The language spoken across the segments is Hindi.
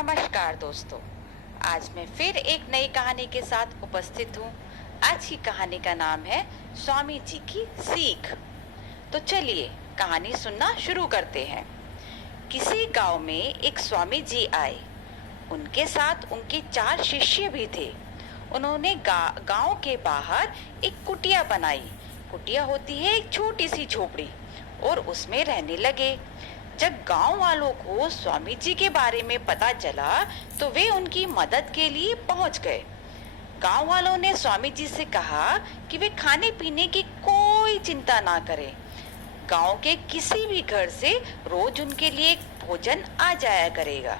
नमस्कार दोस्तों, आज मैं फिर एक नई कहानी के साथ उपस्थित हूँ। आज की कहानी का नाम है स्वामी जी की सीख। तो चलिए कहानी सुनना शुरू करते हैं। किसी गांव में एक स्वामी जी आए। उनके साथ उनके 4 शिष्य भी थे। उन्होंने गांव के बाहर एक कुटिया बनाई। कुटिया होती है एक छोटी सी झोपड़ी, और उसमें रहने लगे। जब गांव वालों को स्वामी जी के बारे में पता चला तो वे उनकी मदद के लिए पहुंच गए। गांव वालों ने स्वामी जी से कहा कि वे खाने पीने की कोई चिंता ना करें। गांव के किसी भी घर से रोज उनके लिए भोजन आ जाया करेगा।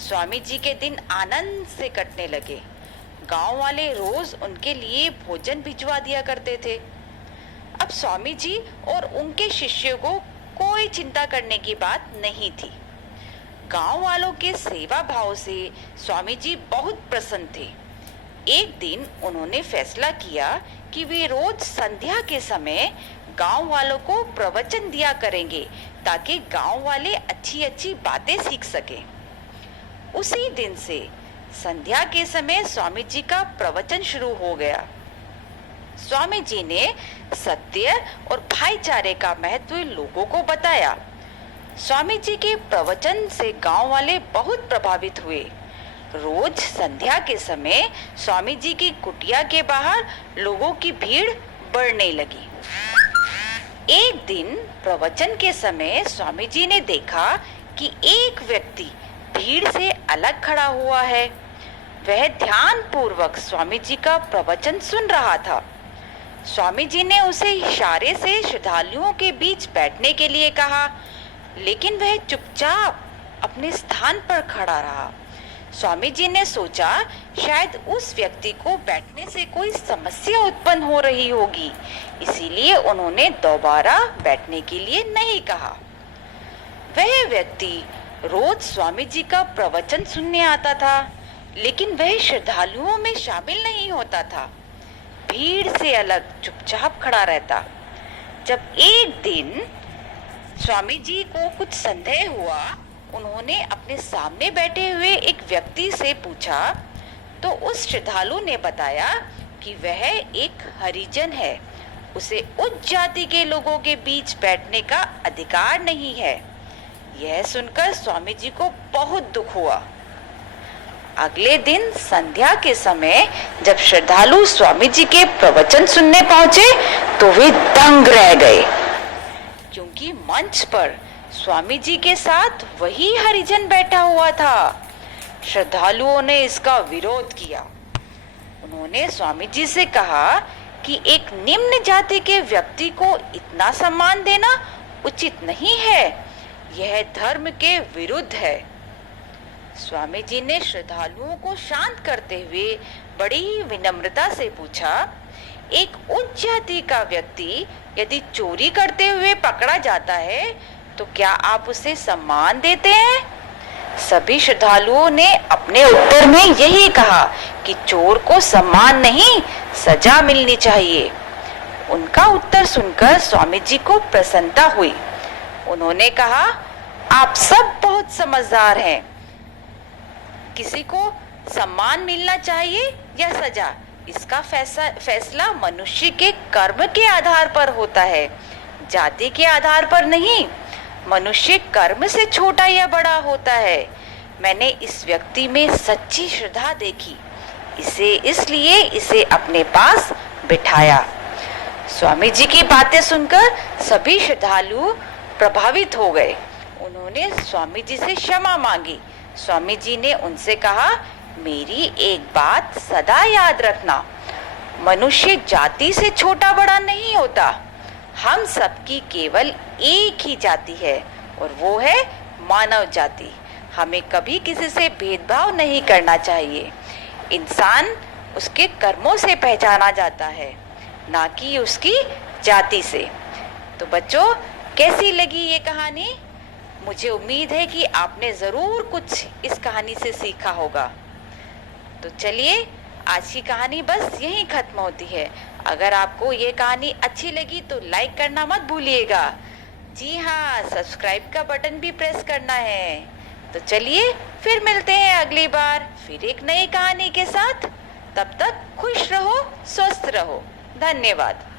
स्वामी जी के दिन आनंद से कटने लगे। गांव वाले रोज उनके लिए भोजन भिजवा दिया करते थे। अब स्वामी जी और उनके शिष्यों को कोई चिंता करने की बात नहीं थी। गांव वालों के सेवा भाव से स्वामी जी बहुत प्रसन्न थे। एक दिन उन्होंने फैसला किया कि वे रोज संध्या के समय गांव वालों को प्रवचन दिया करेंगे, ताकि गांव वाले अच्छी अच्छी बातें सीख सकें। उसी दिन से संध्या के समय स्वामी जी का प्रवचन शुरू हो गया। स्वामी जी ने सत्य और भाईचारे का महत्व लोगों को बताया। स्वामी जी के प्रवचन से गांव वाले बहुत प्रभावित हुए। रोज संध्या के समय स्वामी जी की कुटिया के बाहर लोगों की भीड़ बढ़ने लगी। एक दिन प्रवचन के समय स्वामी जी ने देखा कि एक व्यक्ति भीड़ से अलग खड़ा हुआ है। वह ध्यान पूर्वक स्वामी जी का प्रवचन सुन रहा था। स्वामी जी ने उसे इशारे से श्रद्धालुओं के बीच बैठने के लिए कहा, लेकिन वह चुपचाप अपने स्थान पर खड़ा रहा। स्वामी जी ने सोचा शायद उस व्यक्ति को बैठने से कोई समस्या उत्पन्न हो रही होगी, इसीलिए उन्होंने दोबारा बैठने के लिए नहीं कहा। वह व्यक्ति रोज स्वामी जी का प्रवचन सुनने आता था, लेकिन वह श्रद्धालुओं में शामिल नहीं होता था। भीड़ से अलग चुपचाप खड़ा रहता। जब एक दिन स्वामी जी को कुछ संदेह हुआ, उन्होंने अपने सामने बैठे हुए एक व्यक्ति से पूछा, तो उस श्रद्धालु ने बताया कि वह एक हरिजन है। उसे उच्च जाति के लोगों के बीच बैठने का अधिकार नहीं है। यह सुनकर स्वामी जी को बहुत दुख हुआ। अगले दिन संध्या के समय जब श्रद्धालु स्वामी जी के प्रवचन सुनने पहुंचे तो वे दंग रह गए, क्योंकि मंच पर स्वामी जी के साथ वही हरिजन बैठा हुआ था। श्रद्धालुओं ने इसका विरोध किया। उन्होंने स्वामी जी से कहा कि एक निम्न जाति के व्यक्ति को इतना सम्मान देना उचित नहीं है। यह धर्म के विरुद्ध है। स्वामी जी ने श्रद्धालुओं को शांत करते हुए बड़ी ही विनम्रता से पूछा, एक उच्च जाति का व्यक्ति यदि चोरी करते हुए पकड़ा जाता है तो क्या आप उसे सम्मान देते हैं? सभी श्रद्धालुओं ने अपने उत्तर में यही कहा कि चोर को सम्मान नहीं, सजा मिलनी चाहिए। उनका उत्तर सुनकर स्वामी जी को प्रसन्नता हुई। उन्होंने कहा, आप सब बहुत समझदार हैं। किसी को सम्मान मिलना चाहिए या सजा, इसका फैसला मनुष्य के कर्म के आधार पर होता है, जाति के आधार पर नहीं। मनुष्य कर्म से छोटा या बड़ा होता है। मैंने इस व्यक्ति में सच्ची श्रद्धा देखी, इसलिए इसे अपने पास बिठाया। स्वामी जी की बातें सुनकर सभी श्रद्धालु प्रभावित हो गए। उन्होंने स्वामी जी से क्षमा मांगी। स्वामी जी ने उनसे कहा, मेरी एक बात सदा याद रखना, मनुष्य जाति से छोटा बड़ा नहीं होता। हम सबकी केवल एक ही जाति है और वो है मानव जाति। हमें कभी किसी से भेदभाव नहीं करना चाहिए। इंसान उसके कर्मों से पहचाना जाता है, ना कि उसकी जाति से। तो बच्चों, कैसी लगी ये कहानी? मुझे उम्मीद है कि आपने जरूर कुछ इस कहानी से सीखा होगा। तो चलिए, आज की कहानी बस यहीं खत्म होती है। अगर आपको ये कहानी अच्छी लगी तो लाइक करना मत भूलिएगा। जी हाँ, सब्सक्राइब का बटन भी प्रेस करना है। तो चलिए फिर मिलते हैं अगली बार फिर एक नई कहानी के साथ। तब तक खुश रहो, स्वस्थ रहो। धन्यवाद।